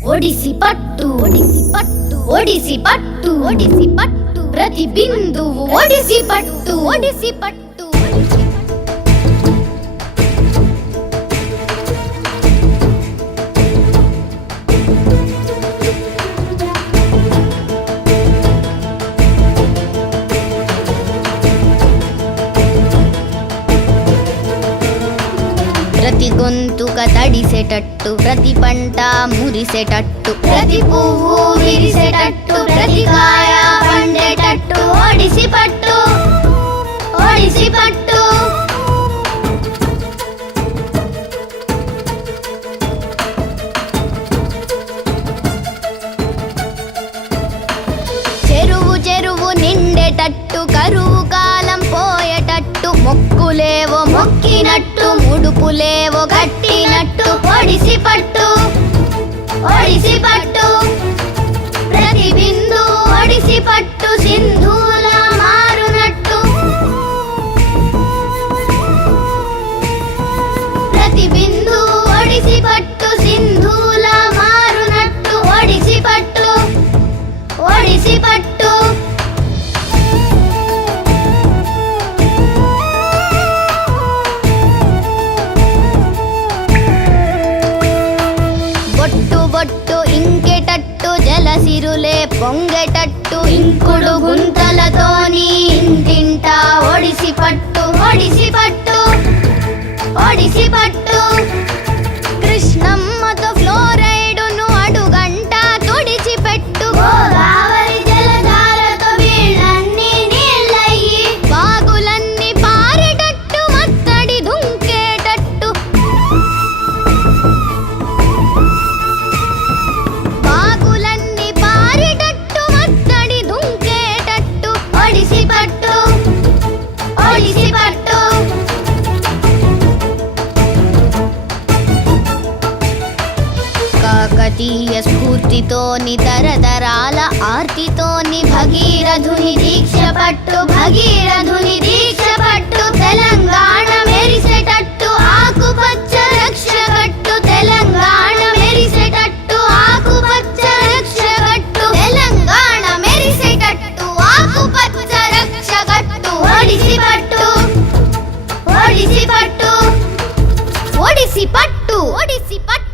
ఒడిసి పట్టు ఒడిసి పట్టు ఒడిసి పట్టు ఒడిసి పట్టు ప్రతి బిందువు ఒడిసి పట్టు ఒడిసి పట్టు ప్రతి గొంతుక తడిసేటట్టు ప్రతి పంట మురిసేటట్టు ప్రతి పువ్వు విరిసేటట్టు ప్రతి కాయ పండేటట్టు ఒడిసి పట్టు ఒడిసి పట్టు చెరువు చెరువు నిండేటట్టు కరువు కాలం పోయేటట్టు మొక్కులేవో మొక్కినట్టు ముడుపులేవో కట్టినట్టు ఒడిసి పట్టు ఒడిసి పట్టు ప్రతి బిందు ఒడిసి పట్టు సింధూల మారునట్టు ప్రతి బిందు ఒడిసి పట్టు సింధూల మారునట్టు ఒడిసి పట్టు ఒడిసి పట్టు బొట్టు బొట్టు ఇంకేటట్టు జలసిరులే పొంగేటట్టు ఇంకుడు గుంతలతోని ఇంటింటా ఒడిసి పట్టు ఒడిసి పట్టు ఒడిసి పట్టు కృష్ణమ్మతో ఫ్లోరైడును అడుగంట తుడిచి పెట్టు గోదావరి జలధారతో వీళ్ళన్నీ నీళ్ళయ్యి బాగులన్నీ పారేటట్టు మత్తడి దుంకేటట్టు బాగులన్నీ పారేటట్టు మత్తడి దుంకేటట్టు ఒడిసి పట్టు ఒడిసి పట్టు కాకతీయ స్ఫూర్తితోని తరతరాల ఆర్తితోని భగీరథుని దీక్ష పట్టు భగీరథుని దీక్ష పట్టు తెలంగాణ మెరిసేటట్టు ఆకుపచ్చ రక్షకట్టు తెలంగాణ మెరిసేటట్టు ఆకుపచ్చ రక్షకట్టు తెలంగాణ మెరిసేటట్టు ఆకుపచ్చ రక్షకట్టు ఒడిసి పట్టు ఒడిసి పట్టు ఒడిసి పట్టు ఒడిసి పట్టు